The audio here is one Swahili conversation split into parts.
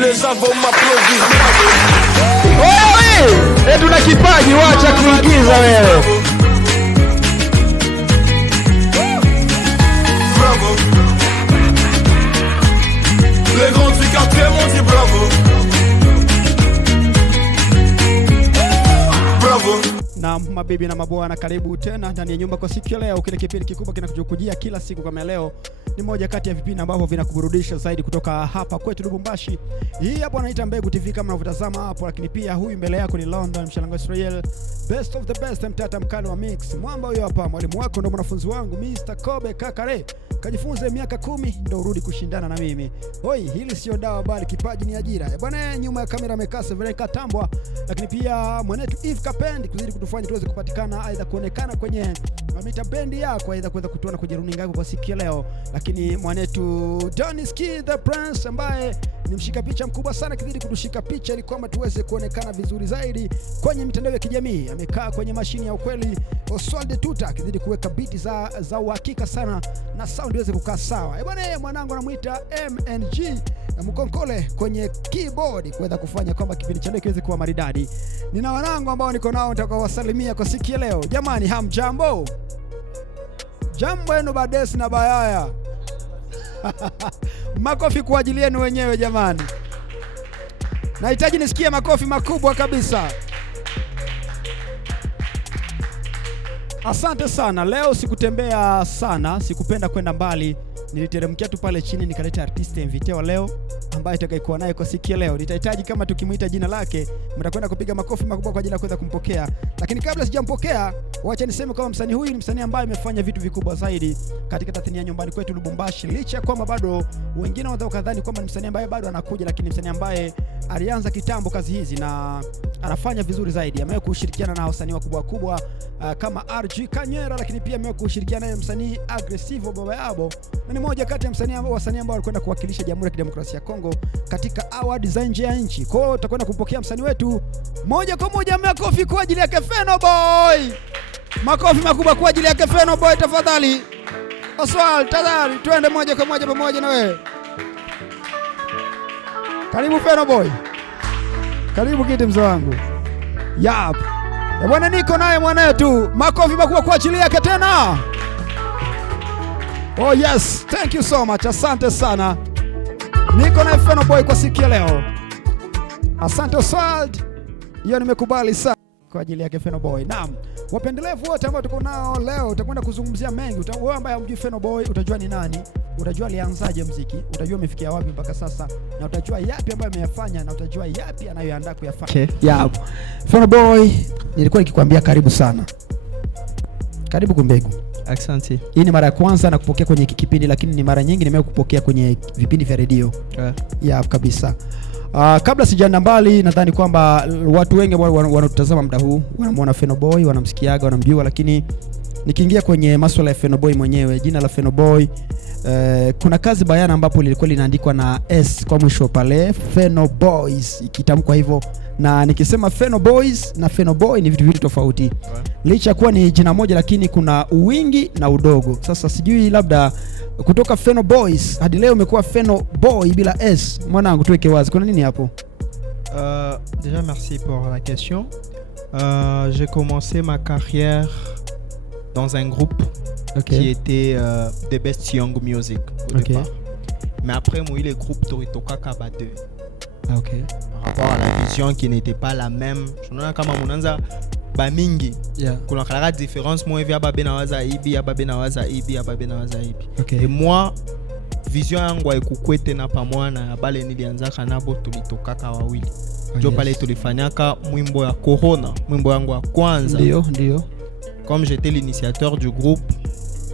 Les avons m'applaudissent. Wewe, tuna kipaji, wacha kuigiza wewe. Bravo. Les grands du quartier m'ont dit bravo. Bravo. Na mabibi na mabwana, karibu tena ndani ya nyumba kwa siku ya leo. Kile kipindi kikubwa kinachokujia kila siku kama leo ni moja kati ya vipindi ambavyo vinakuburudisha zaidi kutoka hapa kwetu Lubumbashi. Hii hapo anaita Mbegu TV kama unavyotazama hapo, lakini pia huyu mbele yako ni London Mshalango Israel, best of the best, mtata mkali wa mix. Mwamba huyo hapa, mwalimu wako ndo mwanafunzi wangu Mr. Kobe Kakare. Kajifunze miaka 10 ndo urudi kushindana na mimi. Hoi, hili sio dawa bali kipaji ni ajira. Bwana, nyuma ya kamera amekaa Severeka Tambwa, lakini pia mwanetu Eve Kapendi kuzidi kutufanya tuweze kupatikana aidha kuonekana kwenye mita bendi yako, aidha kuweza kutuona kwenye runinga yako kwa siku ya leo. Lakini mwanetu Doniski the Prince ambaye ni mshika picha mkubwa sana kizidi kutushika picha ili kwamba tuweze kuonekana vizuri zaidi kwenye mitandao ya kijamii. Amekaa kwenye mashini ya ukweli Oswald Tuta kizidi kuweka beat za uhakika sana na sound iweze kukaa sawa. Bwana, mwanangu anamuita MNG na Mkonkole kwenye keyboard kuweza kufanya kwamba kipindi cha leo kiweze kuwa maridadi. Nina wanangu ambao niko nao nitakawasalimia kwa siku ya leo. Jamani, hamjambo? Jambo yenu Badesi na Bayaya. Makofi kwa ajili yenu wenyewe jamani. Nahitaji nisikie makofi makubwa kabisa. Asante sana. Leo sikutembea sana, sikupenda kwenda mbali. Niliteremkia tu pale chini nikaleta artiste invité wa leo ambaye atakayekuwa naye kwa siku ya leo. Nitahitaji kama tukimuita jina lake, mtakwenda kupiga makofi makubwa kwa ajili ya kuweza kumpokea. Lakini kabla sijampokea, wacha niseme kama msanii huyu ni msanii ambaye amefanya vitu vikubwa zaidi katika tasnia nyumbani kwetu Lubumbashi. Licha kwamba bado wengine wanaweza kadhani kwamba ni msanii ambaye bado anakuja, lakini msanii ambaye alianza kitambo kazi hizi na anafanya vizuri zaidi. Amewahi kushirikiana na wasanii wakubwa kama RG Kanyera, lakini pia amewahi kushirikiana na msanii Aggressive Baba Yabo. Ni moja kati ya wasanii ambao walikwenda kuwakilisha Jamhuri ya Kidemokrasia ya Kongo katika award za nje ya nchi. Kwa hiyo tutakwenda kumpokea msanii wetu moja kwa moja. Makofi kwa ajili yake Feno Boy. Makofi makubwa kwa ajili yake Feno Boy tafadhali. Oswald, tafadhali twende moja kwa moja pamoja na wewe. Karibu Feno Boy. Karibu kiti mzee wangu. Yap. Bwana, niko naye mwanetu. Makofi makubwa kwa ajili yake tena. Oh yes, thank you so much. Asante sana. Niko na Feno Boy kwa siku ya leo. Asante Oswald. Hiyo nimekubali sana kwa ajili yake Feno Boy. Naam, wapendelevu wote ambao tuko nao leo tutakwenda kuzungumzia mengi. Wewe ambaye humjui Feno Boy utajua ni nani, utajua alianzaje muziki, utajua amefikia wapi mpaka sasa, na utajua yapi ambayo ameyafanya, na utajua yapi anayoandaa kuyafanya. Okay. Yeah. Feno Boy, nilikuwa nikikwambia karibu sana. Karibu kwa Mbegu. Asante. Hii ni mara ya kwanza na kupokea kwenye kipindi, lakini ni mara nyingi nimekupokea kwenye vipindi vya redio. Yeah, kabisa. Kabla sijaenda mbali, nadhani kwamba watu wengi wanatutazama muda huu wanamuona Feno Boy, wanamsikiaga, wanamjua, lakini nikiingia kwenye masuala ya Feno Boy mwenyewe, jina la Feno Boy, kuna kazi bayana ambapo lilikuwa linaandikwa na S kwa mwisho pale, Feno Boys ikitamkwa hivyo, na nikisema Feno Boys na Feno Boy ni vitu viwili tofauti. Licha kuwa ni jina moja, lakini kuna uwingi na udogo. Sasa sijui labda kutoka Feno Boys hadi leo umekuwa Feno Boy bila S. Mwanangu, tuweke wazi kuna nini hapo? Déjà merci pour la question. J'ai commencé ma carrière dans un groupe qui était The Best Young Music au départ. Mais après moi le groupe Toritoka Kabade. OK. Par rapport à la vision qui n'était pas la même. Je n'ai kama munanza ba mingi. Kuna kala différence moi via ba benawaza ibi ya ba benawaza ibi ya ba benawaza ibi. Et moi vision yangu ikukwete na pamoja na bale nilianzaka nabo tulitoka wawili. Ndio pale tulifanyaka mwimbo ya Corona, mwimbo yangu wa kwanza. Ndio. Comme j'étais l'initiateur du groupe,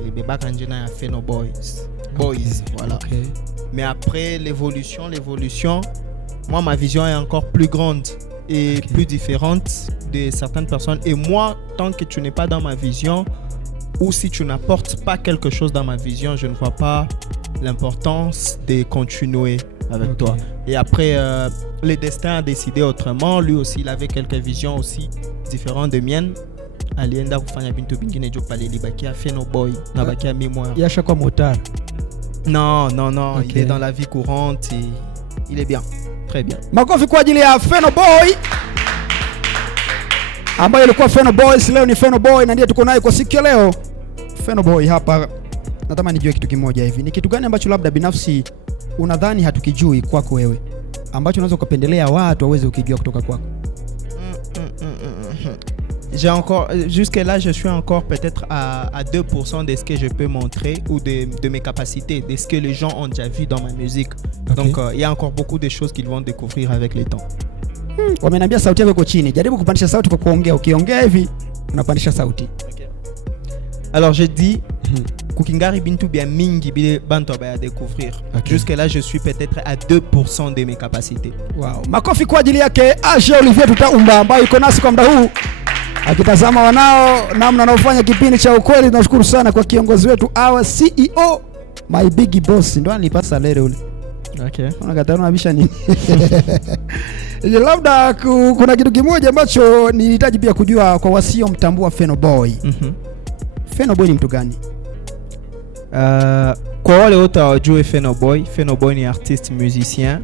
et beba kanjina ya Feno Boys. Voilà. Mais après l'évolution, moi ma vision est encore plus grande et plus différente de certaines personnes. Et moi, tant que tu n'es pas dans ma vision, ou si tu n'apportes pas quelque chose dans ma vision, je ne vois pas l'importance de continuer avec toi. Et après, le destin a décidé autrement. Lui aussi, il avait quelques visions aussi différentes de miennes. Alienda kufanya bintu bingine jo pale libakia Feno Boy na bakia mémoire. Yasha kwa motard. Non, il est dans la vie courante et il est bien. très bien. Makofi kwa ajili ya Feno Boy ambayo ilikuwa Feno Boys, leo ni Feno Boy na ndiye tuko naye kwa siku ya leo. Feno Boy hapa, natamani nijue kitu kimoja hivi. Ni kitu gani ambacho labda binafsi unadhani hatukijui kwako wewe, ambacho unaweza kupendelea watu waweze ukijua kutoka kwako? J'ai encore, jusque-là, je suis encore peut-être à 2% de ce que je peux montrer ou de mes capacités, de ce que les gens ont déjà vu dans ma musique. Okay. Donc, il y a encore beaucoup de choses qu'ils vont découvrir avec le temps. Wameniambia sauti yako iko chini. Jaribu kupandisha sauti kwa kuongea. Ukiongea hivi, unapandisha sauti. Okay. Alors, je dis, Kukingari Bintu bien mingi bile bantu ba découvrir. Okay. Jusque-là, je suis peut-être à 2% de mes capacités. Wow. Makofi kwa ajili yake Aje Olivier Tutaumba ambaye yuko nasi kwa muda huu, akitazama wanao namna anaofanya kipindi cha ukweli. Tunashukuru sana kwa kiongozi wetu our CEO, my big boss, ndo anipasa leo ule. Okay. Unakatana unabisha nini? Labda kuna kitu kimoja ambacho nilihitaji pia kujua kwa wasio mtambua Feno Boy. Feno Boy ni mtu gani? Kwa wale wote hawajui Feno Boy ni artiste musicien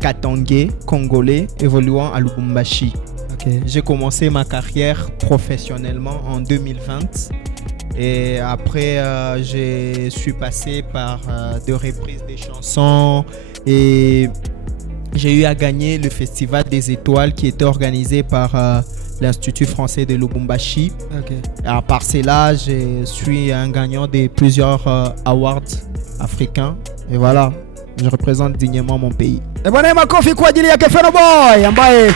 katangais congolais évoluant à Lubumbashi. Okay. J'ai commencé ma carrière professionnellement en 2020 et après je suis passé par deux reprises des chansons et j'ai eu à gagner le Festival des Étoiles qui était organisé par l'Institut français de Lubumbashi. Okay. Et à part cela, je suis un gagnant de plusieurs awards africains et voilà, je représente dignement mon pays. E bwana, makofi kwa ajili yake Feno Boy ambaye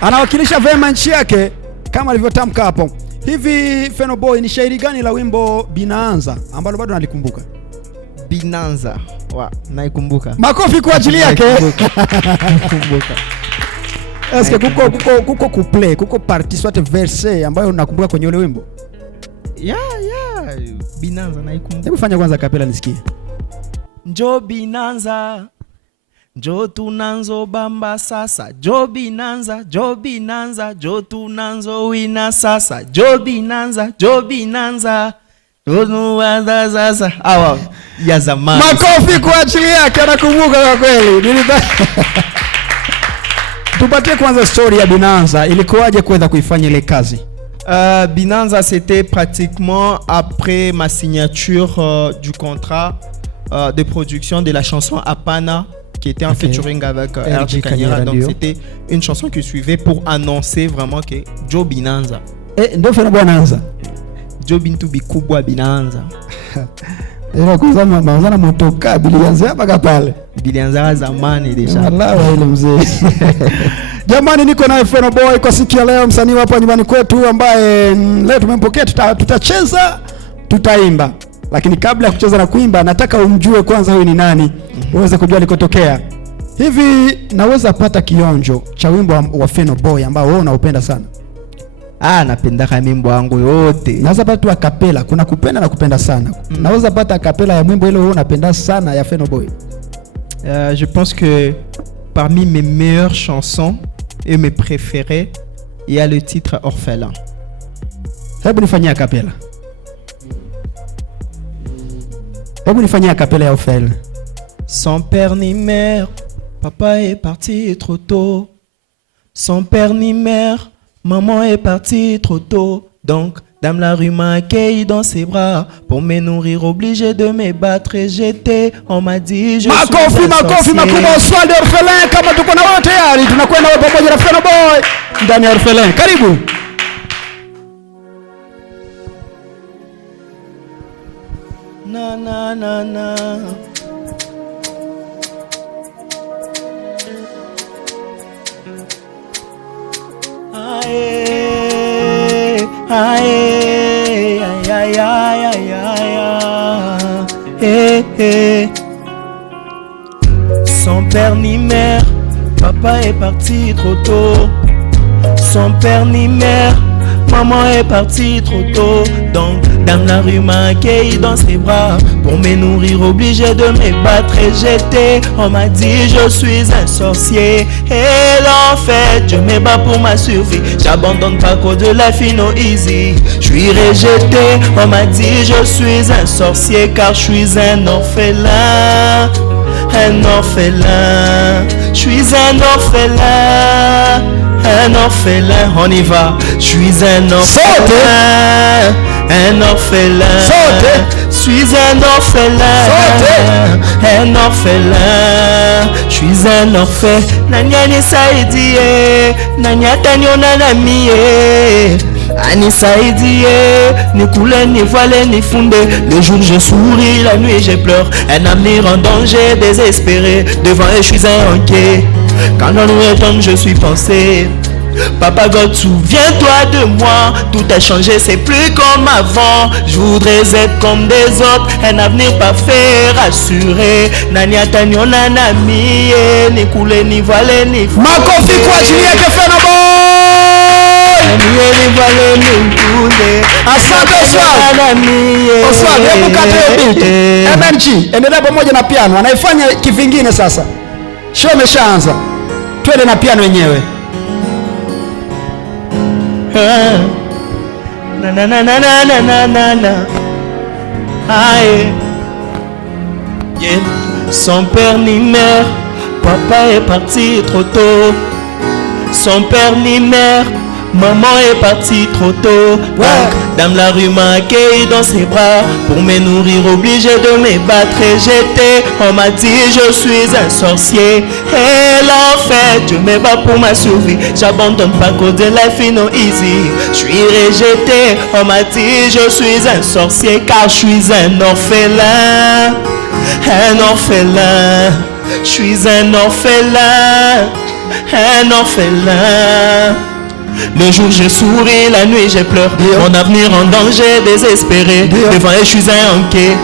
anawakilisha vema nchi yake kama alivyotamka hapo. Hivi Feno Boy, ni shairi gani la wimbo Binanza ambalo bado nalikumbuka? Binanza. Wa, naikumbuka. Makofi kwa ajili yake. Naikumbuka. Eske kuko couple, kuko partie soit verse ambayo unakumbuka kwenye ule wimbo? Yeah. Binanza naikumbuka. Hebu fanya kwanza kapela nisikie. Njo Binanza. Jo tunanzo bamba sasa. Jo Binanza. Jo tunanzo wina sasa. Jo Binanza. Tunuwaza sasa. Awa ya zamani. Makofi kwa ajili yake, anakumbuka kwa kweli. Tupatie kwanza story ya Binanza, ilikuwaje kuweza kuifanya ile kazi? Binanza, c'était pratiquement après ma signature du contrat de production de la chanson Apana, qui était en featuring avec RJ Kanyera. Donc c'était une chanson qui suivait pour annoncer vraiment que Joe Binanza. Ndio Feno Binanza. Joe Bintu Bikubwa Binanza. Ila kuzama mauzana motoka bilianza hapa kapale. Bilianza zamani deja. Wallahi ile mzee. Jamani, niko na Feno Boy kwa siku ya leo, msanii hapa nyumbani kwetu ambaye leo tumempokea. Tutacheza, tutaimba. Lakini kabla ya kucheza na kuimba, nataka umjue kwanza huyu ni nani, uweze kujua alikotokea. Hivi naweza pata kionjo cha wimbo wa Feno Boy ambao wewe unaupenda sana? Napenda wimbo wangu yote. Naweza pata akapela, kuna kupenda na kupenda sana. Naweza pata akapela ya wimbo ile wewe unapenda sana ya Feno Boy? Je pense que parmi mes meilleures chansons et mes préférées, il y a le titre Orphelin. Hebu nifanyie akapela. Ya Orphelin. Sans père ni mère, papa est parti trop tôt. Sans père ni mère, maman est partie trop tôt. Donc, dame la rue m'a accueilli dans ses bras. Pour me nourrir, obligé de me battre et j'étais. On m'a dit, je suis un sorcier. Makofi makubwa swali ya Orphelin. Kama tuko na wote tayari, tunakwenda pamoja na Feno Boy ndani ya Orphelin. Karibu. Na. Sans père ni mère, papa est parti trop tôt. Sans père ni mère, maman est partie trop tôt. Donc dame la rue m'a accueilli dans ses bras. Pour me nourrir, obligé de me battre et j'étais. On m'a dit je suis un sorcier. Et en fait je me bats pour ma survie. J'abandonne pas qu'au de la vie no easy. Je suis rejeté. On m'a dit je suis un sorcier car je suis un orphelin. un orphelin. Je suis un orphelin, un orphelin. On y va. Je suis un orphelin, un orphelin. Je suis un orphelin, un orphelin. Je suis un orphelin. Nanya ni saidie, nanya tanyona na mie. Anisaidie, ni coule, ni voile, ni fondé. Le jour je souris, la nuit je pleure. Un avenir en danger, désespéré. Devant eux je suis inquiet. Quand on nous retombe, je suis pensé. Papa God, souviens-toi de moi. Tout a changé, c'est plus comme avant. Je voudrais être comme des autres. Un avenir parfait, rassuré. Nanya tanyo nanami, ni coule, ni voile, ni fondé. Makofi kwa ajili yake Feno Boy. Asante Oswald, hebu kata hiyo beat. MNG, endelea pamoja na piano. Anaifanya kivingine sasa. Show imeshaanza. Twende na piano yenyewe. Na na na na na na na na na. Aïe. Yeah. Son père ni mère, papa est parti trop tôt. Son père ni mère, maman est partie trop tôt. Dans la rue m'a accueilli dans ses bras. Pour me nourrir obligé de me battre et j'étais. On m'a dit je suis un sorcier. Et là en fait je me bats pour ma survie. J'abandonne pas cause de life is no easy. Je suis rejeté. On m'a dit je suis un sorcier car je suis un orphelin. Un orphelin. Je suis un orphelin. Un orphelin. Le jour je souris, la nuit je pleure. Mon avenir en danger, désespéré. Devant eux je suis inquiet.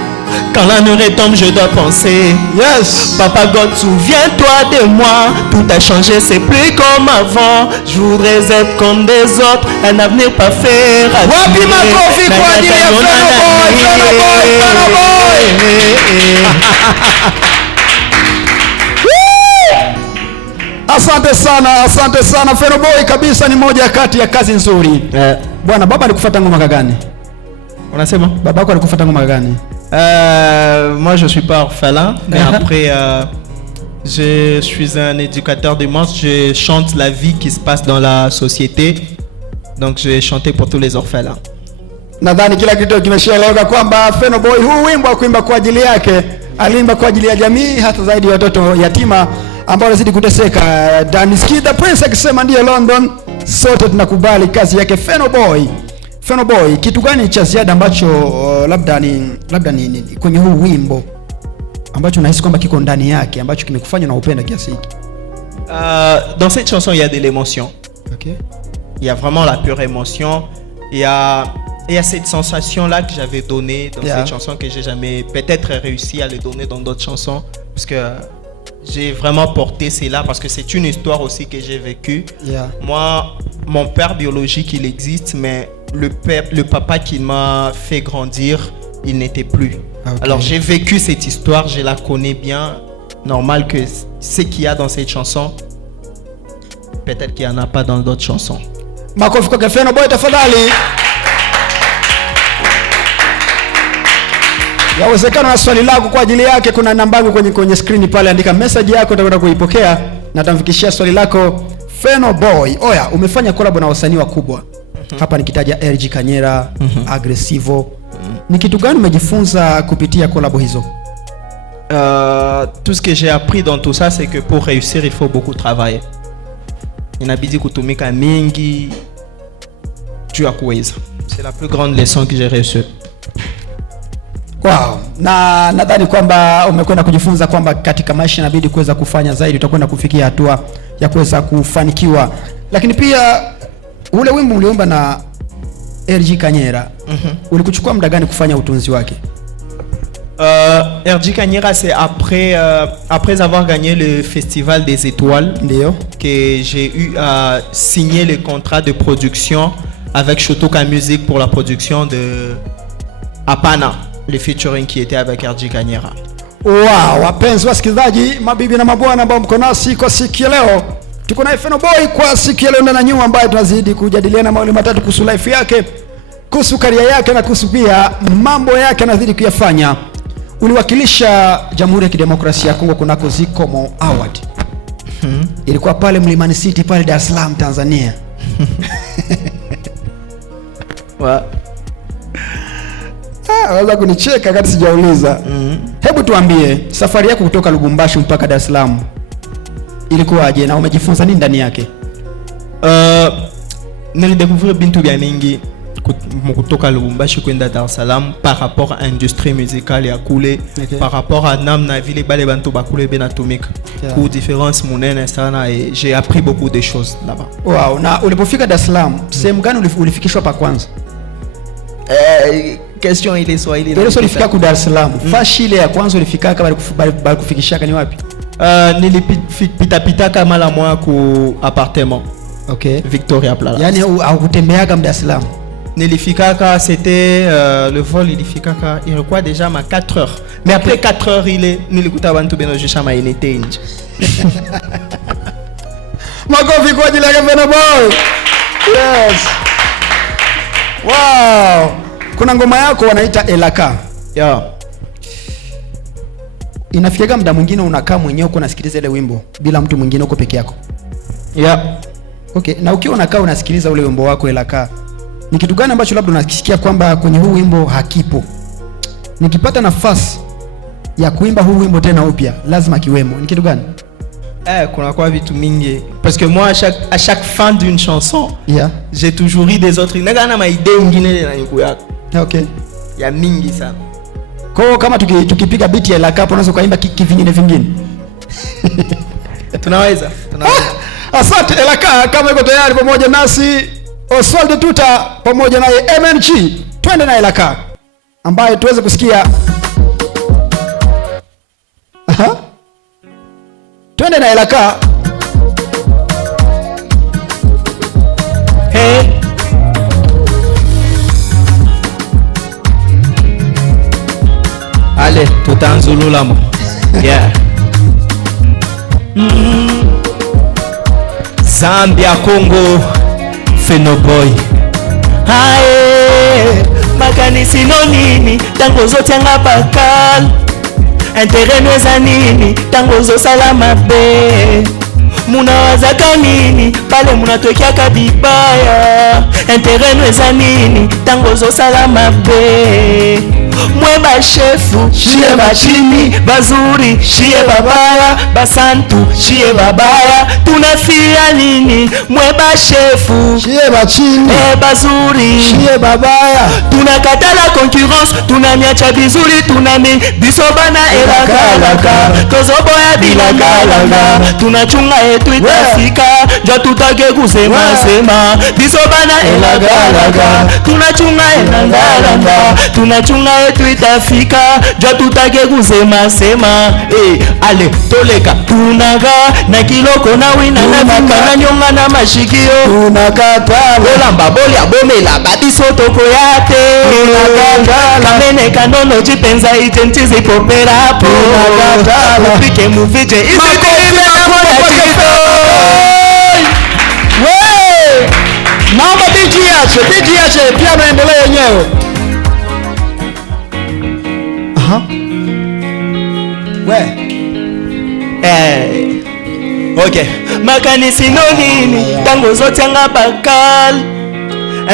Quand la nuit retombe je dois penser. Yes. Papa God, souviens-toi de moi. Tout a changé, c'est plus comme avant. Je voudrais être comme des autres. Un avenir parfait, Wapi makofi kwa ajili ya Feno Boy. Asante sana Feno Boy, kabisa ni moja kati ya kazi nzuri. Bwana, baba alikufuata ngoma gani? Unasema? Baba yako alikufuata ngoma gani? Moi je suis pas orphelin, mais après je suis un éducateur de masse, je chante la vie qui se passe dans la société. Donc je vais chanter pour tous les orphelins. Nadhani kila kitu kimeshaeleweka kwamba Feno Boy huu wimbo kuimba kwa ajili yake, aliimba kwa ajili ya jamii, hata zaidi watoto yatima ambao wanazidi kuteseka. Daniski the Prince akisema ndiye London, sote tunakubali kazi yake Feno Boy. Feno Boy, kitu gani cha ziada ambacho labda ni kwenye huu wimbo ambacho unahisi kwamba kiko ndani yake ambacho kimekufanya na upenda kiasi hiki? Dans cette chanson il y a de l'émotion. OK. Il y a vraiment la pure émotion. Il y a cette sensation là que j'avais donnée dans cette chanson que j'ai jamais peut-être réussi à le donner dans d'autres chansons parce que j'ai vraiment porté cela parce que c'est une histoire aussi que j'ai vécue. Moi, mon père biologique, il existe, mais le papa qui m'a fait grandir, il n'était plus. Okay. Alors j'ai vécu cette histoire, je la connais bien. Normal que ce qu'il y a dans cette chanson, peut-être qu'il n'y en a pas dans d'autres chansons. Makofi kwa Feno Boy tafadhali. Yawezekana na swali lako kwa ajili yake, kuna namba yangu kwenye screen pale, andika message yako nitakwenda kuipokea na tamfikishia swali lako Feno Boy. Oya, umefanya collab na wasanii wakubwa. Hapa nikitaja RG Kanyera, Aggressivo. Ni kitu gani umejifunza kupitia collab hizo? Tout ce que j'ai appris dans tout ça, c'est que pour réussir, il faut beaucoup travailler. Inabidi kutumika mingi juu ya kuweza. C'est la plus grande leçon que j'ai reçue. Wow. Na nadhani kwamba umekwenda kujifunza kwamba katika maisha inabidi kuweza kufanya zaidi, utakwenda kufikia hatua ya kuweza kufanikiwa. Lakini pia ule wimbo uliomba na RG Kanyera, ulikuchukua muda gani kufanya utunzi wake? RG Kanyera, c'est après avoir gagné le Festival des Étoiles que j'ai eu à signer le contrat de production avec Shotoka Music pour la production de Apana, le featuring qui était avec RG Kanyera. Wow, wapenzi wasikilizaji, mabibi na mabwana ambao mko nasi kwa siku ya leo. Tuko na Feno Boy kwa siku ya leo ndani ya nyumba, ambaye tunazidi kujadiliana mawili matatu kuhusu life yake, kuhusu career yake na kuhusu pia mambo yake anazidi kuyafanya. Uliwakilisha Jamhuri ya Kidemokrasia ya Kongo kunako Zikomo Award. Ilikuwa pale Mlimani City pale Dar es Salaam Tanzania. Waza kunicheka kati sijauliza. Hebu tuambie safari yako kutoka Lubumbashi mpaka Dar es Salaam ilikuwaje na umejifunza nini ndani yake? Nilidécouvrir bintu bya mingi kutoka Lubumbashi kwenda Dar es Salaam par rapport à industrie musicale ya kule, par rapport à namna vile bale bantu bakule benatumika. Ku différence munene sana et j'ai appris beaucoup de choses là-bas. Wow, na ulipofika Dar es Salaam, sehemu gani ulifikishwa pa kwanza? Question ile Swahili. Ile ulifika ku Dar es Salaam. Fashi ile ya kwanza ulifika bali kufikishaka ni wapi? Nilipita pita kama la moya ku appartement. Okay. Victoria Plaza. Yani haukutembeaga Dar es Salaam? Nilifikaka, c'était le vol ilifikaka il quoi déjà ma 4 heures. Mais après 4 heures nilikuta bantu benojisha ma inete nje. Makofi kwa ajili ya Feno Boy. Yes. Wow. Kuna ngoma yako wanaita Elaka. Yeah. Inafika muda mwingine unakaa mwenyewe uko unasikiliza ile wimbo bila mtu mwingine uko peke yako? Yeah. Okay, na ukiwa unakaa unasikiliza ule wimbo wako Elaka, ni kitu gani ambacho labda unasikia kwamba kwenye huu wimbo hakipo? Nikipata nafasi ya kuimba huu wimbo tena upya, lazima kiwemo. Ni kitu gani? Kuna kwa vitu mingi. Parce que moi à chaque fin d'une chanson, j'ai toujours eu des autres. Nagana ma idée ngine na nikuyako. Okay. Ya mingi sana. Kwa kama tukipiga beat ya Elaka hapo unaweza kuimba kivingine vingine. Tunaweza. Asante Elaka, kama uko tayari pamoja nasi Oswald Tuta pamoja naye MNG, twende na Elaka ambaye tuweze kusikia. Twende na Elaka. Hey. Allez, tutanzulula mo. Yeah. Zambia, Congo, Feno Boy. Ae, makanisi no nini, tango zote anga bakal. Intérêt nweza nini, tango zo salama be. Muna wazaka nini, pale muna tokiaka bibaya. Intérêt nweza nini, tango zo salama be. Mweba shefu, shie bachini, bazuri, shie babaya, basantu, shie babaya, tunafia nini? Mweba shefu, shie bachini, bazuri, shie babaya, tunakatala concurrence, tunamiacha bizuri, tunami bisobana elakalaka, tozoboya bilangalanga, tunachunga yetu itafika, jwa tutage kusema sema, bisobana elakalaka, tunachunga elangalanga, tunachunga yetu itafika, jwa tutage kusema sema. Ale toleka tunaga na kiloko na wina na vika na nyonga na mashikio, tunakatala olamba boli abomela badiso toko yate, tunakatala kamene kanono jipenza itentizi popera hapo, tunakatala upike muvije isi kuime na mwana chito. Naomba DJ yache pia maendeleo yenyewe. Okay. Makanisi no nini, tango zote anga bakal.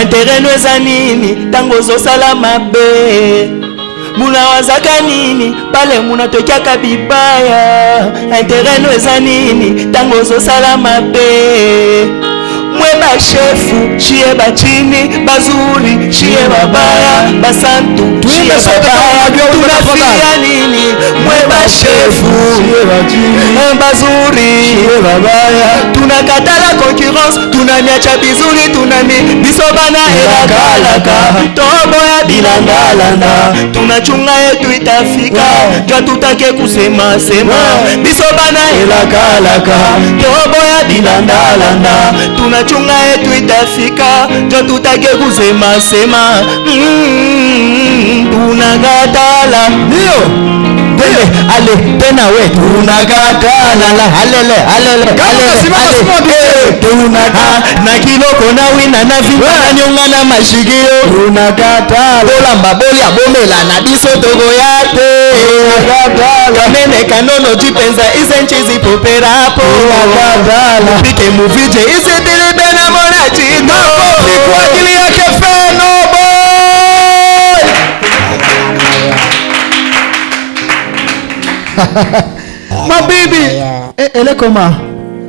Intérêt nweza nini, tango zo salama be. Muna wazaka nini, pale muna tokiaka bibaya. Intérêt nweza nini, tango zo salama be. Mweba shefu, shie bachini, bazuri, shie babaya, basantu, shie babaya, tunafia nini? Mweba shefu, shie bachini, bazuri, shie babaya, tunakatala concurrence, tunamiacha bizuri, tunami bisobana elakalaka, toboya bilangalanga, tunachunga yetu itafika, jwa tutake kusema sema, bisobana elakalaka, toboya bilangalanga, tunachunga yetu itafika, jwa tutage kusema sema. Tunakatala ndio ale tena we tunakatala alele tunaka na kiloko na wina na vima na nyonga na mashigio, tunakatala olamba boli abomela na biso togo yate, Kamene kanono jipenza ize nchizi poperapo Pike muvije ize dilibe na mona chino Makofi kwa ajili yake Feno Boy. Mabibi. Elle est comment?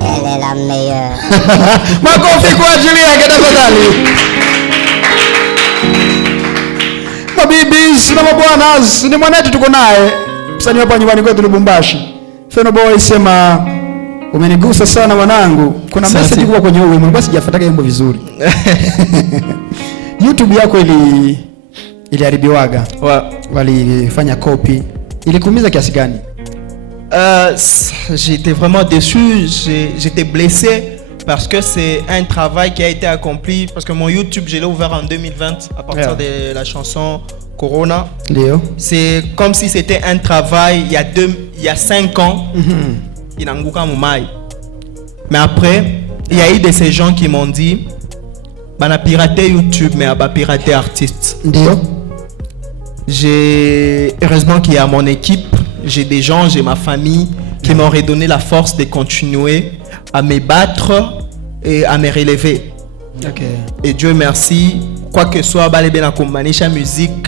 Elle est la meilleure. Makofi kwa ajili yake tafadhali. Mabibi na mabwana, ni mwanetu tuko naye. Msanii hapa nyumbani kwetu Lubumbashi. Feno Boy, sema umenigusa sana mwanangu. Kuna message kwa kwenye wimbo, basi sijafuataka wimbo vizuri. YouTube yako iliharibiwaga. Walifanya copy. Ilikuumiza kiasi gani? J'étais vraiment déçu, j'étais blessé parce que c'est un travail qui a été accompli, parce que mon YouTube, je l'ai ouvert en 2020 à partir de la chanson Corona. Léo. C'est comme si c'était un travail il y a 5 ans. Mais après, il y a eu de ces gens qui m'ont dit bah, on a piraté YouTube, mais on a piraté artiste. Léo. Heureusement qu'il y a mon équipe, j'ai des gens, j'ai ma famille qui m'auraient donné la force de continuer à me battre et à me relever. Okay. Et Dieu merci, quoi que soit, balébé kombanisha musique,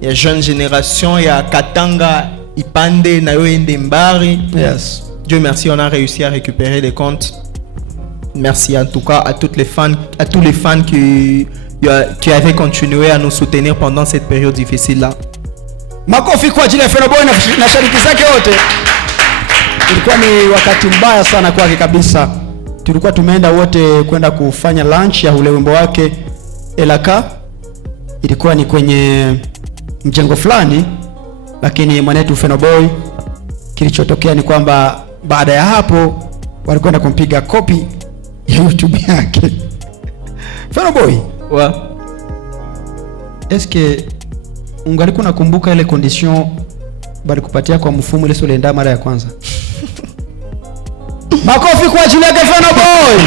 il y a jeune génération, il y a Katanga, Ipande, Nayo Ndembari. Yes. Dieu merci, on a réussi à récupérer les comptes. Merci en tout cas à tous les fans qui avaient continué à nous soutenir pendant cette période difficile là. Makofi kwa ajili ya Feno Boy na shabiki zake wote. Ilikuwa ni wakati mbaya sana kwake kabisa. Tulikuwa tumeenda wote kwenda kufanya lunch ya ule wimbo wake Elaka. Ilikuwa ni kwenye mjengo fulani, lakini mwanetu Feno Boy, kilichotokea ni kwamba baada ya hapo walikwenda kumpiga copy ya YouTube yake. Feno Boy, est-ce que ungalikuwa nakumbuka ile condition bali kupatia kwa mfumo ile sio enda mara ya kwanza? Makofi kwa ajili yake Feno Boy.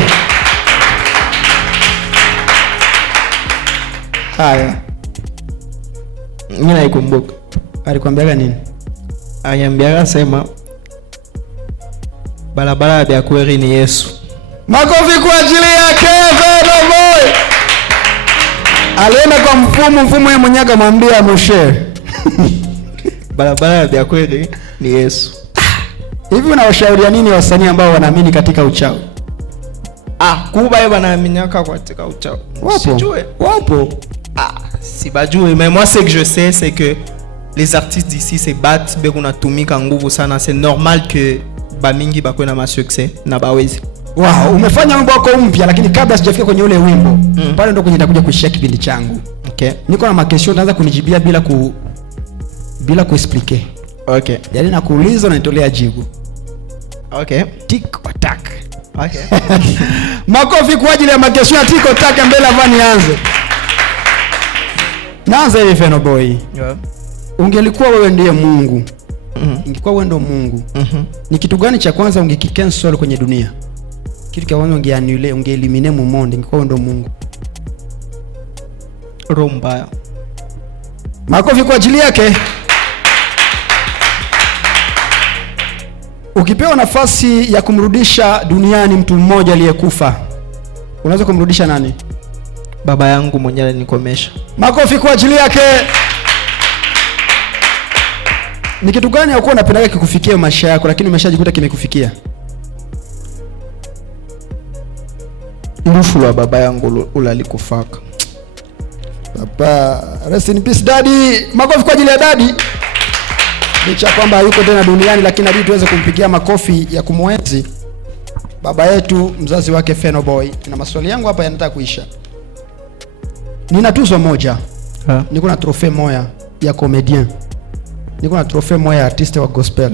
Haya. Mimi naikumbuka. Alikwambia nini? Ayambia sema barabara ya kweli ni Yesu. Makofi kwa ajili yake Feno Boy. Alienda kwa mfumo yeye mwenyewe akamwambia Moshe. Barabara ya kweli ni Yesu. Hivi unawashauria nini wasanii ambao wanaamini katika uchawi? Kuba yeye wanaamini katika uchawi. Wapo. Sibajue, mais moi ce que je sais c'est que les artistes d'ici se battent bekuna tumika nguvu sana, c'est normal que bamingi bakwe na succès na bawezi. Wow, umefanya wimbo wako mpya, lakini kabla sijafika kwenye ule wimbo, pale ndo kwenye nitakuja kushare kipindi changu. Okay. Niko na makesho naanza kunijibia bila kuexplain. Okay. Yaani nakuuliza na nitolea jibu. Okay. Tick or tack. Okay. Makofi kwa ajili ya makesho ya tick or tack mbele hapa nianze. Naanza hivi Feno Boy. Yeah. Ungelikuwa wewe ndiye Mungu. Ingekuwa wewe ndo Mungu. Ni kitu gani cha kwanza ungekicancel kwenye dunia? Kitu cha kwanza ungeannule, ungeelimine mu monde, ingekuwa wewe ndo Mungu. Rombaya. Makofi kwa ajili yake. Ukipewa nafasi ya kumrudisha duniani mtu mmoja aliyekufa, unaweza kumrudisha nani? Baba yangu mwenyewe alinikomesha. Makofi kwa ajili yake. Ni kitu gani haukuwa unapendaga kikufikia maisha yako lakini umeshajikuta kimekufikia? Lufu la baba yangu ulalikufaka. Baba, rest in peace daddy. Makofi kwa ajili ya daddy. Licha kwamba yuko tena duniani, lakini hadi tuweze kumpigia makofi ya kumwenzi baba yetu mzazi wake Feno Boy. Na maswali yangu hapa yanataka kuisha. Nina tuzo moja. Niko na trophée moja ya comedian. Niko na trophée moja ya artiste wa gospel.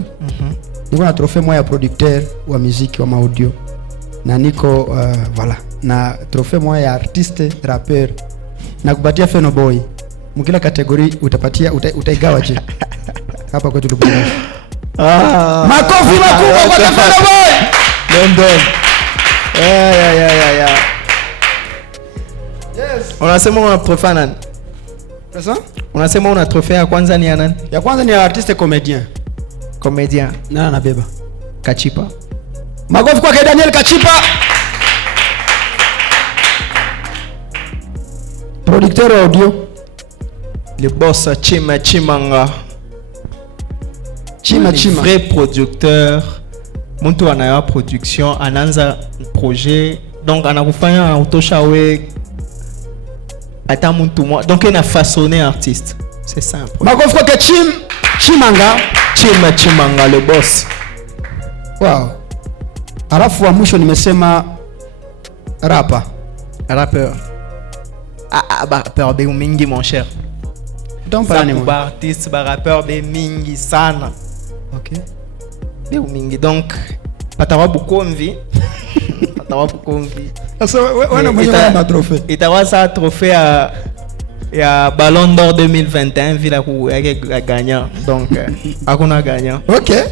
Niko na trophée moja ya producteur wa muziki wa audio. Na niko voilà, na trophée moja ya artiste rappeur. Na kupatia Feno Boy. Mkila kategori utaigawa je? Hapa kwetu Lubumbashi. Makofi makubwa kwa Feno Boy. London. Yeah. Yes. Unasema una profana nani? Sasa? Unasema una trophée ya kwanza ni ya nani? Ya kwanza ni ya artiste comédien. Comédien. Nani anabeba? Kachipa. Makofi kwa Daniel Kachipa. Producteur audio. Le boss Chima Chimanga. Chima. Vrai producteur. Mtu anayo production, anaanza projet. Donc anakufanya utosha we ata mtu mwa. Donc il a façonné artiste. C'est simple. Makofi kwa Chimanga. Chimanga le boss. Wow. Alafu wa mwisho nimesema rapper. Rappeur. Rappeur be mingi mon cher. Ba artiste, ba rappeur be mingi sana. Okay. Be mingi donc patawa bukomvi. Patawa bukomvi. Sasa wewe mwenyewe una trophée. Itawa sa trophée ya Ballon d'Or 2021 vile ku yake gagnant. Donc hakuna gagnant. Okay.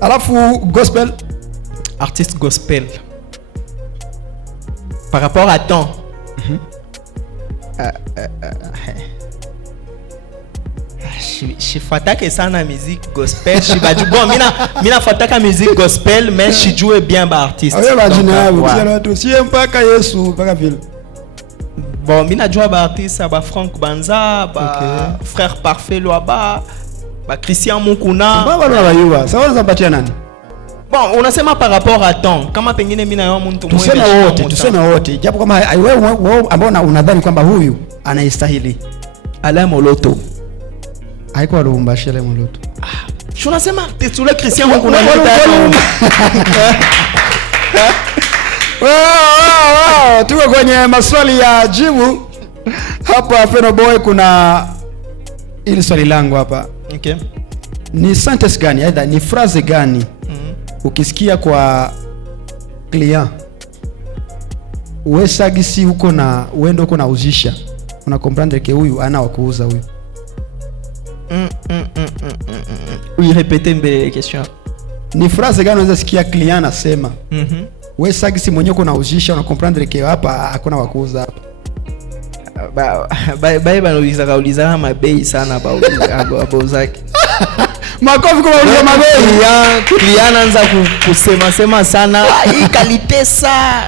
Alafu gospel, artiste gospel. Par rapport à temps. Shifataka sana musique gospel, bon mina fataka musique gospel mais je joue bien ba artiste. Awe bajina yabo, kusema watu sie mpaka Yesu mpaka vile. Bon, mina joue ba artiste ba Frank Banza, ba Frère Parfait Loaba, ba Christian Mukuna. Baba wanayua. Sasa unazapatia nani? Bon, unasema par rapport à temps, kama pengine mimi na yao mtu mmoja. Tuseme wote. Japo kama wewe ambao unadhani kwamba huyu anaistahili. Alain Moloto. Haikuwa Lubumbashi Alain Moloto. Tunasema tule Christian Mukuna. Wow. Tuko kwenye maswali ya jibu. Hapa Feno Boy kuna ili swali langu hapa. Okay. Ni sentence gani, aidha ni phrase gani ukisikia kwa client uwesagisi huko na uendo huko na uzisha una comprendre que huyu ana wakuuza huyu? Oui, répétez mbele question. Ni phrase gani unaweza sikia client anasema wewe sagisi mwenyewe uko na uzisha una comprendre que hapa hakuna wakuuza hapa? Uliza mabei sana ba zake. Makofi kwa uliza mabei. Client anaanza kusema sana hii kalite sa.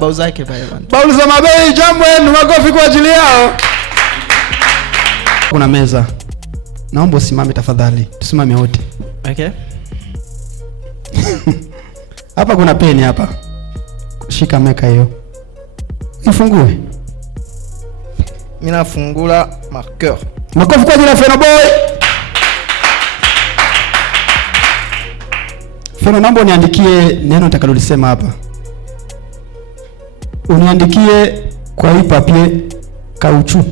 Ba zake bana. Uliza mabei, jambo yenu, makofi kwa ajili yao. Kuna meza. Naomba usimame tafadhali. Tusimame wote. Okay. Hapa kuna peni hapa. Shika meka hiyo. Ifungue. Mimi nafungula marqueur. Makofi kwa ajili ya Feno Boy. Feno, naomba uniandikie neno nitakalolisema hapa. Uniandikie kwa hii papier kauchu.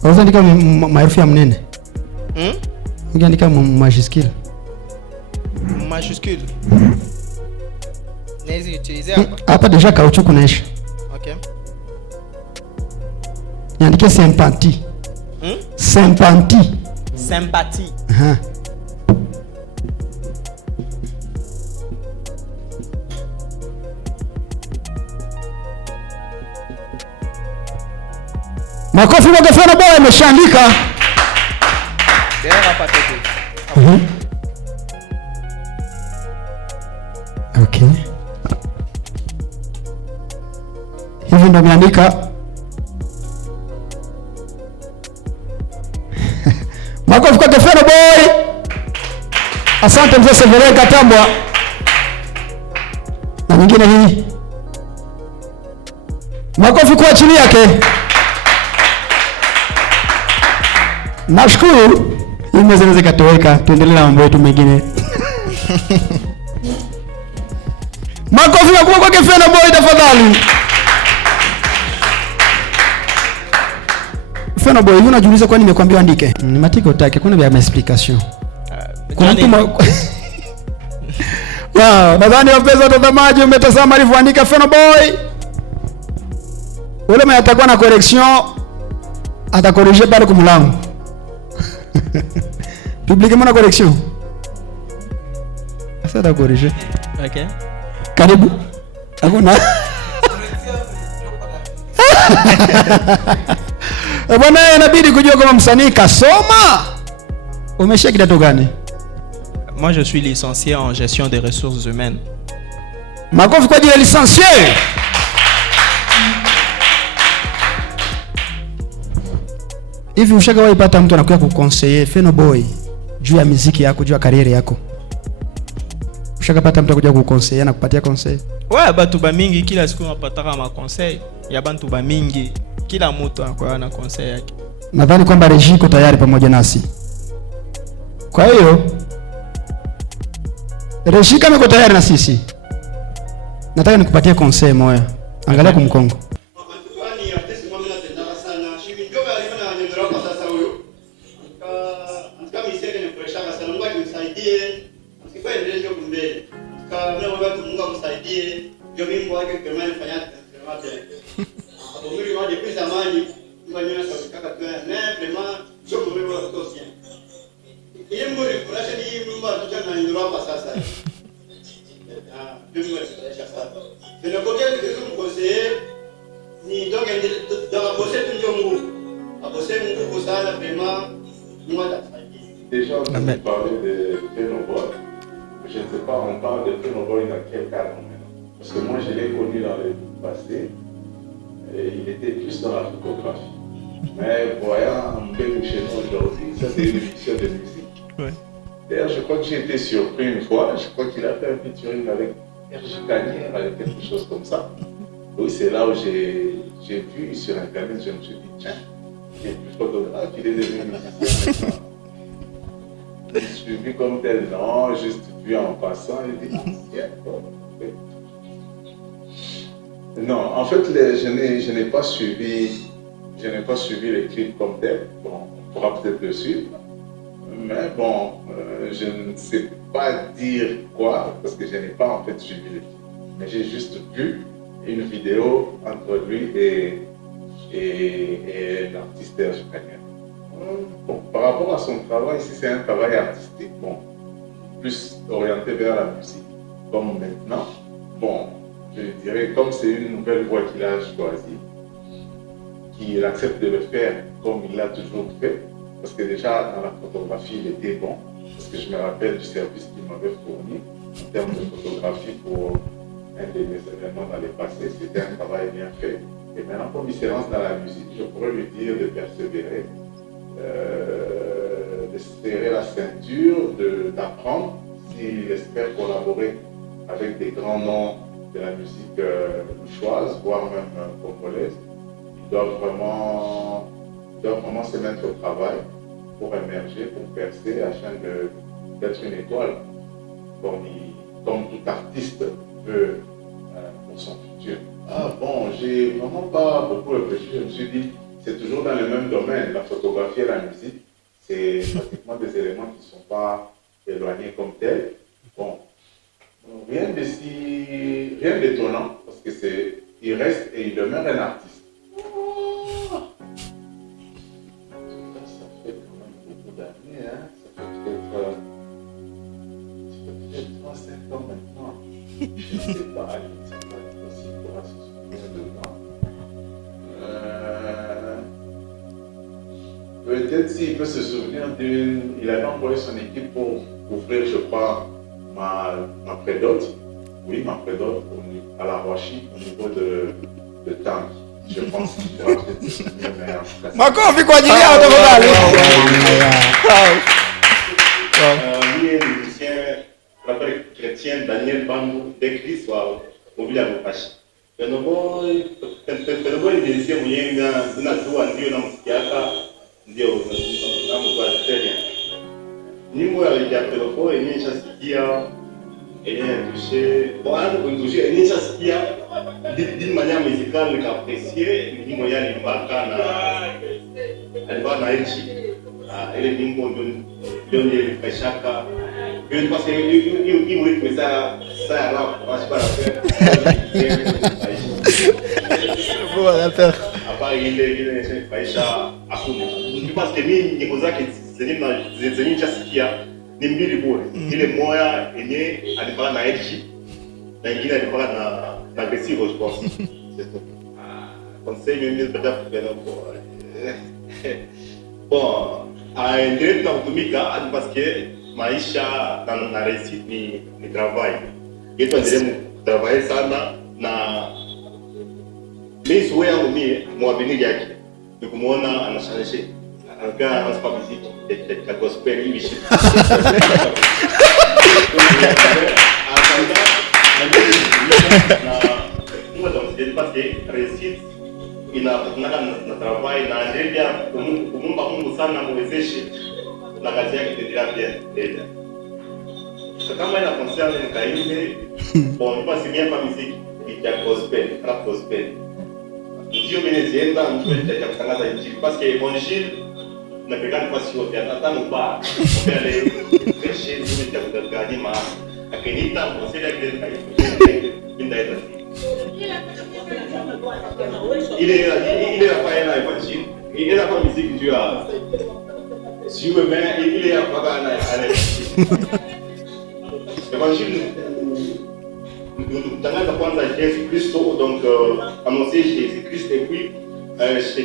Unaweza andika maherufi ya mnene? Ungeandika majuscule. Majuscule. Nezi utiliser hapa. Hapa deja kauchu kunaisha. Okay. Niandike sympathie. Sympathie. Sympathie. Makofi kwa Feno Boy ameshaandika. Okay. Hivi ndo ameandika. Makofi kwa Feno Boy. Asante mzee Severin Katambwa. Na nyingine hii. Makofi kwa chini yake. Nashukuru. Hii meza inaweza katoweka. Tuendelee na mambo yetu mengine. Makofi makubwa kwa Feno Boy tafadhali. Feno Boy, unajiuliza kwa nini nimekwambia andike? Ni matiko take, kuna vya explication. Kuna mtu wow, nadhani wapenzi watazamaji umetazama alivyoandika Feno Boy. Ule mwenye atakuwa na correction atakorije pale kwa mlango. Publique mona correction. Asa atakorije. Okay. Karibu. Hakuna. Bwana, inabidi kujua kama msanii kasoma. Umeshia kidato gani? Moi, je suis licencié en gestion des ressources humaines. Makofi kwa ajili ya licencié. Hivi ushagawahi pata mtu anakuja kukonseiller Fenoboy juu ya muziki yako, juu ya kariere yako? Ushagapata mtu akuja kukonseiller na kupatia conseil? Ouais, batu ba mingi kila siku napataka ma conseil. Ya bantu ba mingi kila mtu anakuwa na conseil yake. Nadhani kwamba Regie iko tayari pamoja nasi. Kwa hiyo Regie kama iko tayari na sisi, nataka nikupatie conseil moja. Angalia kumkongo. Déjà, on a parlé de Fenoboy. Je ne sais pas, on parle de Fenoboy dans quel cadre maintenant. Parce que moi, je l'ai connu dans le passé. Et il était plus dans la photographie. Mais voyant un peu chez nous aujourd'hui, ça c'est une émission de musique. Ouais. D'ailleurs, je crois que j'ai été surpris une fois. Je crois qu'il a fait un featuring avec R.J. Canière, avec quelque chose comme ça. Oui, c'est là où j'ai vu sur Internet, je me suis dit, tiens, il est plus photographe, il est devenu musicien maintenant. Je suis vu comme tel, non, juste vu en passant, et dit, tiens, bon. Non, en fait, je n'ai pas suivi les clips comme tel. Bon, on pourra peut-être le suivre. Mais bon, je ne sais pas dire quoi, parce que je n'ai pas en fait suivi les clips. Mais j'ai juste vu une vidéo entre lui et l'artiste R.J. Canière. Bon, par rapport à son travail, si c'est un travail artistique, bon, plus orienté vers la musique, comme maintenant, bon, je dirais, comme c'est une nouvelle voie qu'il a choisie, qu'il accepte de le faire comme il l'a toujours fait, parce que déjà dans la photographie, il était bon, parce que je me rappelle du service qu'il m'avait fourni en termes de photographie pour un de mes événements dans le passé, c'était un travail bien fait. Et maintenant, comme il se lance dans la musique, je pourrais lui dire de persévérer, de serrer la ceinture, d'apprendre, s'il espère collaborer avec des grands noms de la musique louchoise, voire même congolaise. Ils doivent vraiment se mettre au travail pour émerger, pour percer, afin d'être une étoile, comme tout artiste veut pour son futur. Ah bon, j'ai vraiment pas beaucoup réfléchi, je me suis dit, c'est toujours dans le même domaine, la photographie et la musique, c'est pratiquement des éléments qui ne sont pas éloignés comme tels. Bon, rien d'étonnant, parce que il reste et il demeure un artiste. Ça fait quand même beaucoup d'années, hein? Ça fait peut-être 3-5 ans maintenant. Je ne sais pas, c'est pas possible pour se souvenir dedans. Peut-être s'il peut se souvenir il avait envoyé son équipe pour ouvrir, je crois, ma prédote. Oui, ma prédote à la Rochie, au niveau de Tank. Je pense qu'il pourra peut-être se souvenir, mais en tout cas. Makofi kwa ajili yao tafadhali. Lui est musicien, rappel chrétien Daniel Bambu d'église au village de Pachi. Fenoboy ni musicien mwenye unajua ndio na msikiaka ndio na mtu wa Australia. Nyimbo ya Fenoboy nishasikia touché, bon, touché, nishasikia d'une manière musicale qu'apprécier nyimbo ya Limbaka na Elchi. Ile nyimbo ndio nilifashaka. Parce que il m'a dit ça là, je pas la faire. Bon, la peur. Après il faisha hakuna. Parce que mimi nyimbo zake zenye chasikia ni mbili bure. Ile moja yenye alipaka na Elchi na ingine alipaka na Besiro, je pense. C'est tout. conseil même peut-être bon à intérêt na kutumika parce que maisha na réussite ni travail et toi ndio travailler sana na mimi soya yangu mimi mwabini yake ni kumuona anashanisha anakaa anasipa muziki ya gospel hivi shit parce que réussite inapatikana na travail na ndio kumumba Mungu sana muwezeshe na kazi yake itaendelea bien. Kama ina concerne nikaimbe bon pas si bien pas musique ya gospel, rap gospel. Ndio mimi nienda ndio kutangaza injili parce que évangile na pekani kwa sio hata nuba mbele prêcher ndio ndio ma akinita conseil yake ndio il est là pas là évangile il est là pas musique Dieu a si vous mais il est là pas là évangile tangaza kwanza Jésus Christ donc annoncer Jésus Christ et puis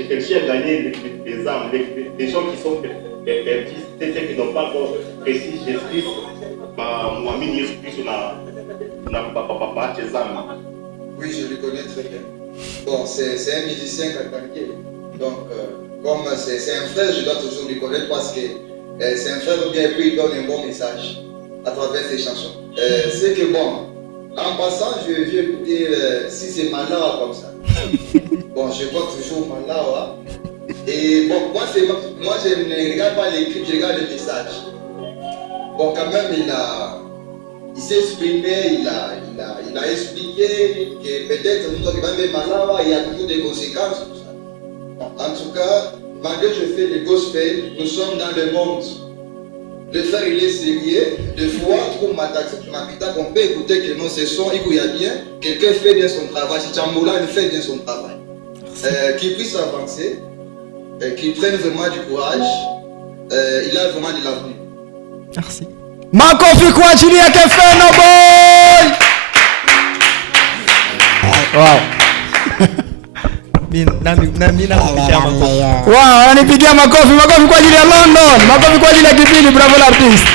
chercher à gagner des âmes des gens qui sont perdus ceux qui n'ont pas encore reçu Jésus Christ moi Jésus Christ na papa des âmes. Oui, je le connais très bien. Bon, c'est un musicien catholique. Donc, comme c'est un frère, je dois toujours le connaître parce que c'est un frère bien et puis il donne un bon message à travers ses chansons. C'est que bon, en passant, je vais écouter si c'est Malawa comme ça. Bon, je vois toujours Malawa. Et bon, moi je ne regarde pas les clips, je regarde le message. Bon, quand même, il s'est exprimé, il a expliqué que peut-être nous avons même Malawa, il y a toujours des conséquences. Tout ça. Bon, en tout cas, malgré que je fais le gospel, nous sommes dans le monde. Le frère il est sérieux, de fois, trop m'attaquer, qu'on peut écouter que non, ce son, il y a bien, quelqu'un fait bien son travail, si Tchamboula il fait bien son travail. Qu'il puisse avancer, qu'il prenne vraiment du courage, il a vraiment de l'avenir. Merci. Makofi kwa ajili yake Feno Boy. Wow. Wow, ananipigia makofi kwa ajili ya London, makofi kwa ajili ya kipindi Bravo l'artiste.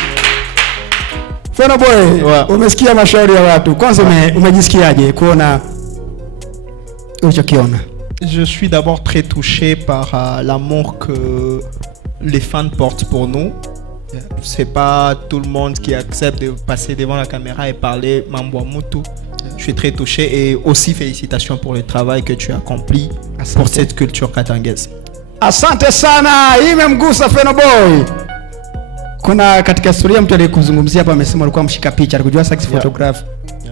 Feno Boy, umesikia mashauri ya watu. Kwanza umejisikiaje kuona ulichokiona? Je suis d'abord très touché par l'amour que les fans portent pour nous. C'est pas tout le monde qui accepte de passer devant la caméra et parler Mambo Mutu. Je suis très touché et aussi félicitations pour le travail que tu as accompli pour cette culture katangaise. Asante sana, imemgusa Feno Boy. Kuna katika historia mtu aliyekuzungumzia hapa amesema alikuwa mshika picha, alikujua sex photograph.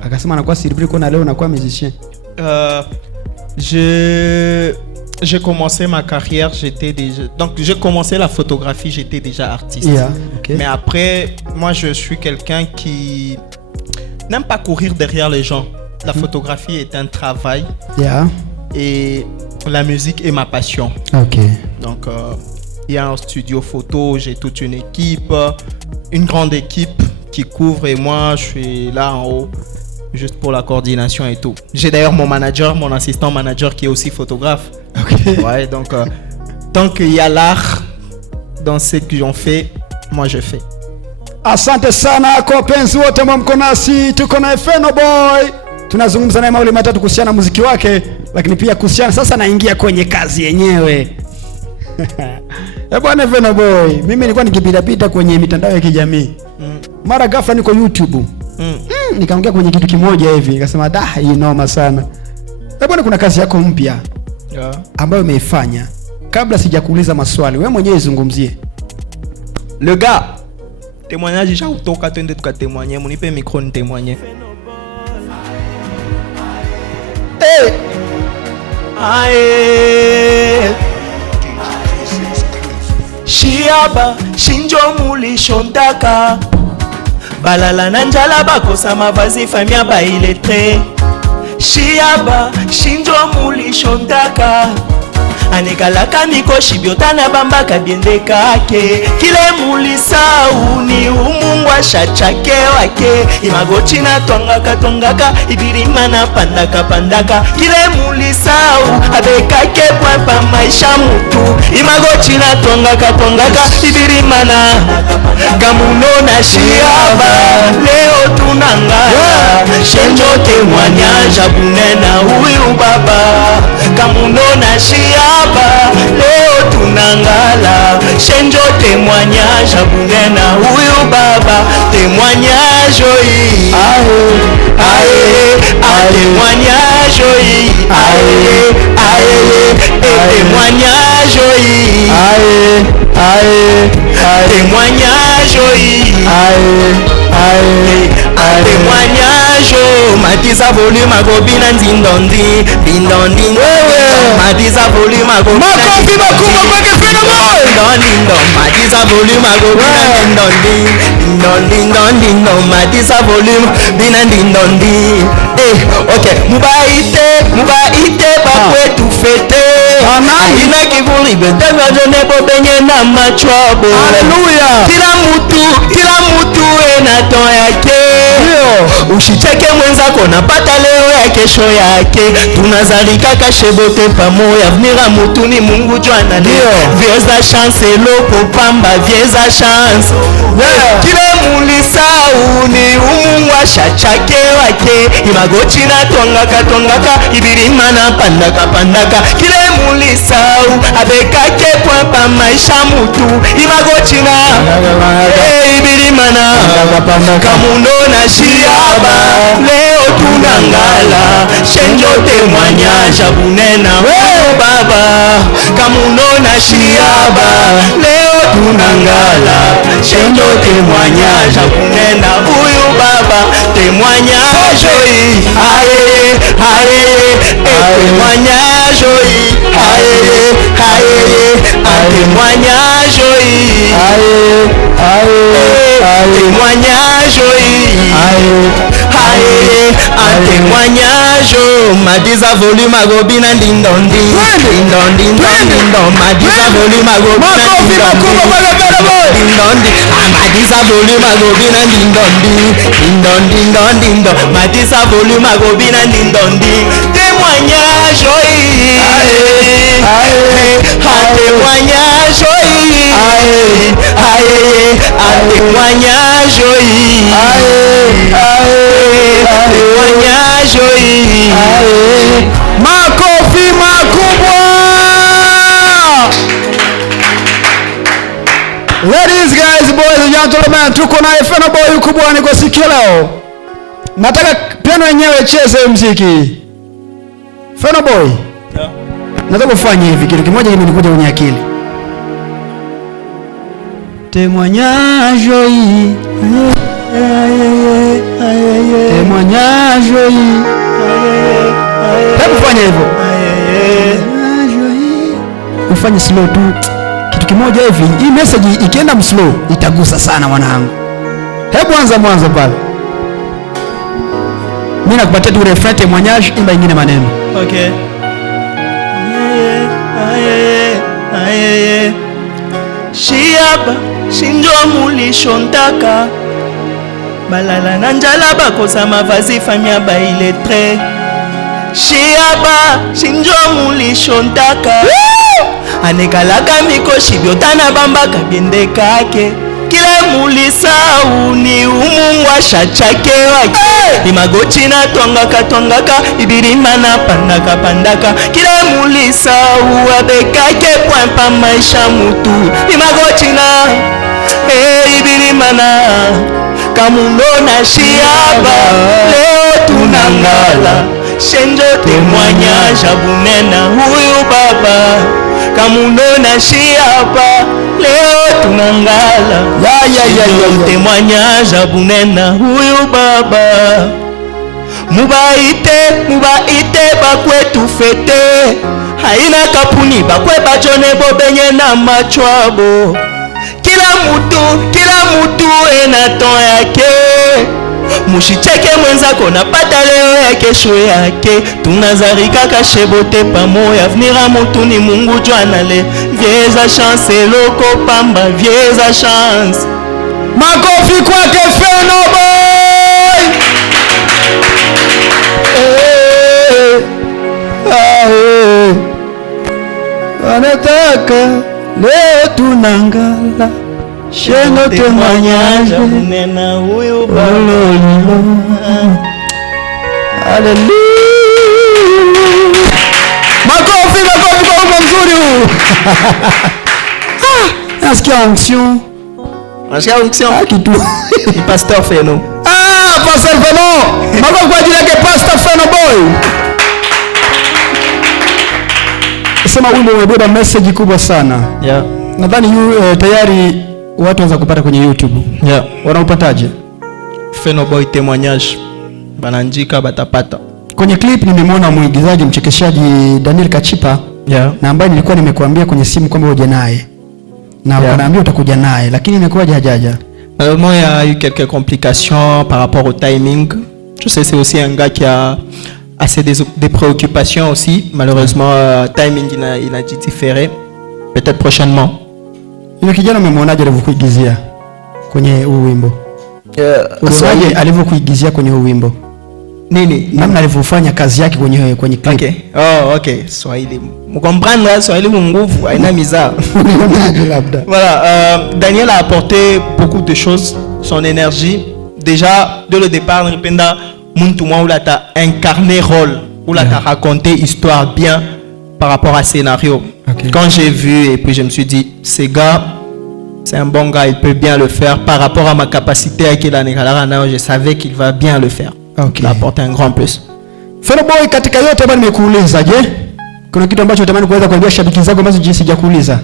Akasema anakuwa celebrity kuna leo anakuwa musicien. J'ai commencé ma carrière, j'ai commencé la photographie, j'étais déjà artiste. Yeah, okay. Mais après, moi je suis quelqu'un qui n'aime pas courir derrière les gens. La photographie est un travail. Yeah. Et la musique est ma passion. Okay. Donc il y a un studio photo, j'ai toute une équipe, une grande équipe qui couvre et moi je suis là en haut juste pour la coordination et tout. J'ai d'ailleurs mon manager, mon assistant manager qui est aussi photographe. Okay. Ouais, donc tant qu'il y a l'art dans ce que j'en fais, moi je fais. Asante sana kwa penzi wote mko nasi, tuko na Feno Boy. Tunazungumza naye mawili matatu kuhusiana na muziki wake, lakini pia kuhusiana sasa naingia kwenye kazi yenyewe. Bwana Feno Boy, mimi nilikuwa nikipita kwenye mitandao ya kijamii. Mara ghafla niko YouTube. Nikaongea kwenye kitu kimoja hivi, nikasema hii noma sana. Bwana kuna kazi yako mpya. Yeah. Ambayo umeifanya. Kabla sijakuuliza maswali, wewe mwenyewe zungumzie. Le gars, témoignage déjà utoka twende tukatémoigner, munipe micro ni témoigner. Hey! Ae Shiaba, shinjo muli shontaka Balala nanjala bakosa mavazi famia ba iletre Shiaba, shinjo muli shontaka anekalaka mikoshi biotana bambaka biende kake kile mulisau ni umungwa shachake wake imagoti na twangaka ibirima na pandaka kile mulisau abekake pwapa maisha mutu imagoti na twangaka ibirima na kamuno na shiaba leo tunangala shenjo témoignage abunena huyu baba kamuno na shiaba leo tunangala shenjo témoignage abunena huyu baba témoignage oi témoignage oi témoignage oi témoignage oi témoignage matiza volume agobina ndindondi matiza volume agobina makofi makubwa kwake Phenoboy ndindo matiza volume agobina ndindo matiza volume bina ndindondi okay mubaite bakwetu fete ina kiburi betanga jone bobenye na machwabo haleluya kila mutu ena ton yake usicheke mwenzako napata leo ya kesho yake tunazalika kashebote pamoja avenir mutu ni Mungu jwana leo vieza chance loko pamba vieza chance kile mulisau ni umungwa shachake wake imagoti na twangaka ibirima na pandaka kile mulisau abekake pwapa maisha mutu imagoti na ibirima na kamuno na shiaba leo tunangala shenjo témoignage abunena huyu baba kamuno na shiaba leo tunangala shenjo témoignage abunena huyu baba témoignage oi témoignage oi témoignage oi témoignage un témoignage madiza volume agobina ndindondi madiza volume agobina ndindondi madiza volume agobina ndindondi madiza volume agobina ndindondi témoignage témoignage témoignage témoignage makofi makubwa. Ladies, guys, boys and gentlemen, tuko na Phenoboy ukubwani kwa siku leo. Nataka piano yenyewe cheze muziki. Phenoboy. Nataka ufanye hivi kitu kimoja kimenikuja kwenye akili. Témoignage témoignage hebu fanya hivyo ufanye slow tu kitu kimoja hivi. Hii message ikienda mslow itagusa sana mwanangu. Hebu anza mwanzo pale, mimi nakupatia tu refrain témoignage, imba ingine maneno. Okay. Shiaba shinjo mulishontaka balala na njala bakosa mavazi famia bailetre shiaba shinjo mulishontaka anekalaka mikoshi biotana bambaka biende kake kile mulisau ni umungwa shachake wake imagoti na twangaka ibirima na pandaka kile mulisau abekake pwapa maisha mutu imagoti na ibirima na kamuno na shiaba leo tunangala shenjo témoignage abunena huyu baba kamuno na shiaba leo tunangala témoignage abunena huyu baba mubaite bakwetu fete haina kapuni bakwe bajone bobenye na machwabo kila mutu ena ton yake mushicheke mwenzako napata leo ya kesho yake tunazarika kashebote pamoja avenir mutu ni Mungu jwanale vieza chance loko pamba vieza chance. Makofi kwake Feno Boy. Anataka leo tunangala sheno temwanyaje nena huyu balo. Haleluya. Makofi kwa wimbo mzuri huu. Nasikia onction. Nasikia onction. Kitu. Ni Pastor Feno. Pastor Feno. Makofi kwa ajili yake Pastor Feno Boy. Sema wimbo umebeba message kubwa sana. Yeah. Nadhani tayari watu wanaweza kupata kwenye YouTube. Yeah. Wanaupataje? Feno Boy témoignage. Bananjika batapata. Kwenye clip nimemwona mwigizaji mchekeshaji Daniel Kachipa. Yeah. Na ambaye nilikuwa nimekuambia kwenye simu kwamba uje naye. Na ukaniambia utakuja naye lakini imekuwaje hajaja? Malheureusement, il y a eu quelques complications par rapport au timing. Je sais, c'est aussi un gars qui a assez des préoccupations aussi. Malheureusement, timing il a différé. Peut-être prochainement. Yule kijana umemwonaje alivyokuigizia kwenye huu wimbo? Unaje alivyokuigizia kwenye huu wimbo? Nini? Namna alivyofanya kazi yake kwenye clip. Okay. Oh, okay. Swahili. Mkomprendre Swahili nguvu, haina mizaa. Voilà, Daniel a apporté beaucoup de choses, son énergie. Déjà, dès le départ, Nripenda Muntumwa où t'a incarné rôle, où t'a raconté histoire bien par rapport à scénario. Okay. Quand j'ai vu et puis je me suis dit, ce gars, c'est un bon gars, il peut bien le faire. Par rapport à ma capacité à qu'il a je savais qu'il va bien le faire. Okay. Il a apporté un grand plus. Feno Boy, katika yote ambayo nimekuuliza, je, kuna kitu ambacho unatamani kuweza kuambia shabiki zako ambazo jinsi sijakuuliza?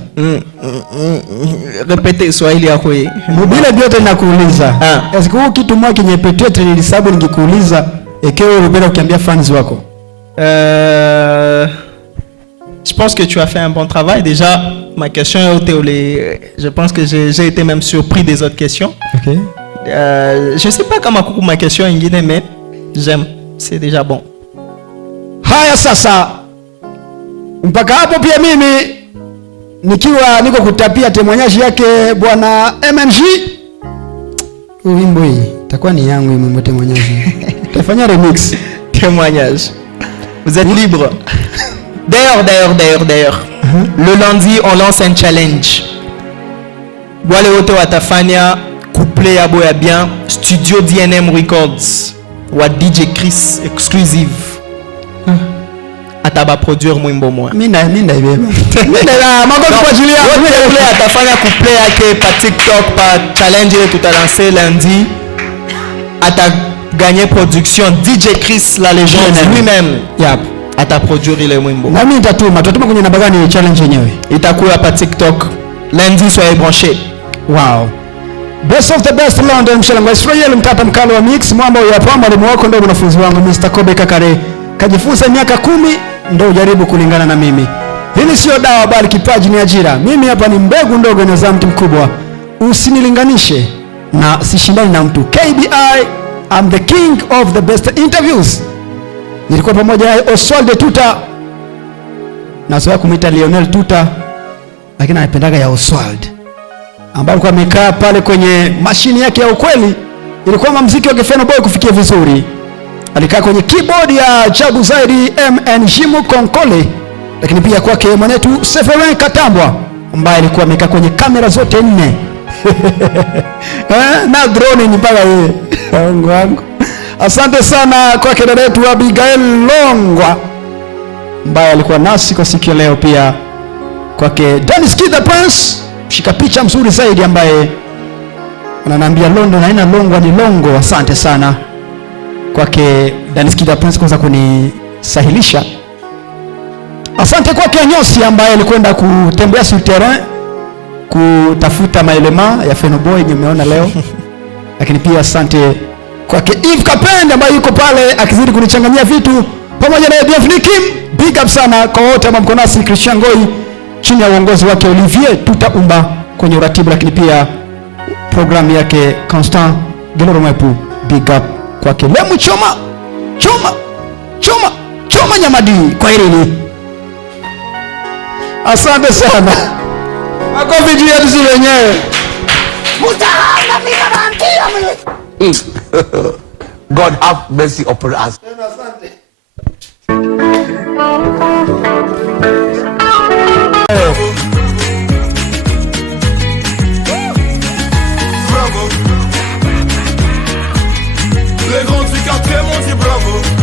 Répétez Swahili yako hii. Bila vyote ninakuuliza. Est-ce que kitu moja kenye peut-être nilisabu ningekuuliza ekewe unapenda kuambia fans wako? Je pense que tu as fait un bon travail. Déjà, ma question je pense que j'ai été même surpris des autres questions. Okay. Je sais pas comment ma question ingine, mais j'aime. C'est déjà bon. Haya sasa. Mpaka hapo pia mimi nikiwa niko kutapia témoignage yake bwana MNG. Wimbo hii itakuwa ni yangu mimi témoignage. Tafanya remix témoignage. Vous êtes libre. D'ailleurs. Le lundi, on lance un challenge. Wale wote watafanya couplet ya boya bien Studio DNM Records wa DJ Chris exclusive. Ataba produire mwimbo moja. Mimi ndaibeba. Makofi kwa Julia. Wote atafanya couplet yake pa TikTok pa challenge ile tutalancer lundi. Ata gagner production DJ Chris la légende lui-même. Yep. Ataproduire ile mwimbo. Na mimi nitatuma kwenye namba gani challenge yenyewe? Itakuwa pa TikTok. Lundi soyez branchés. Wow. Best of the best London Mshalango Israel mtata mkalo wa mix mwamba ya pamba mwalimu wako ndio mwanafunzi wangu Mr. Kobe Kakare. Kajifunza miaka 10 ndio ujaribu kulingana na mimi. Hili sio dawa bali kipaji ni ajira. Mimi hapa ni mbegu ndogo na mti mkubwa. Usinilinganishe na sishindani na mtu. KBI, I'm the king of the best interviews. Nilikuwa pamoja na Oswald Tuta. Nazoea kumuita Lionel Tuta lakini anapendaga ya Oswald. Ambaye alikuwa amekaa pale kwenye mashini yake ya ukweli ilikuwa muziki wa Feno Boy kufikia vizuri. Alikaa kwenye keyboard ya Jabu Zaidi MNG Mukonkole, lakini pia kwake mwanetu Severin Katambwa ambaye alikuwa amekaa kwenye kamera zote 4. Na drone ni mpaka yeye. Wangu. Asante sana kwake dada yetu Abigail Longwa ambaye alikuwa nasi kwa siku ya leo, pia kwake Dennis Kid the Prince shika picha mzuri zaidi ambaye ananiambia London haina Longwa ni Longo. Asante sana kwake Dennis Kid the Prince kwanza kunisahilisha. Asante kwake Nyosi ambaye alikwenda kutembea sur terrain kutafuta maelema ya Feno Boy nimeona leo. Lakini pia asante kwake Eve Kapende ambaye yuko pale akizidi kunichanganyia vitu pamoja na Bienvenue Kim. Big up sana kwa wote ambao mko nasi, Christian Ngoi chini ya uongozi wake Olivier Tutaumba kwenye uratibu, lakini pia programu yake Constant Geloro Mwepu. Big up kwake. Lemu choma choma choma choma Nyamadi. Kwa hili asante sana. Makofi juu yetu sisi wenyewe. God have mercy upon us. Bravo. Les grands du quartier m'ont dit bravo.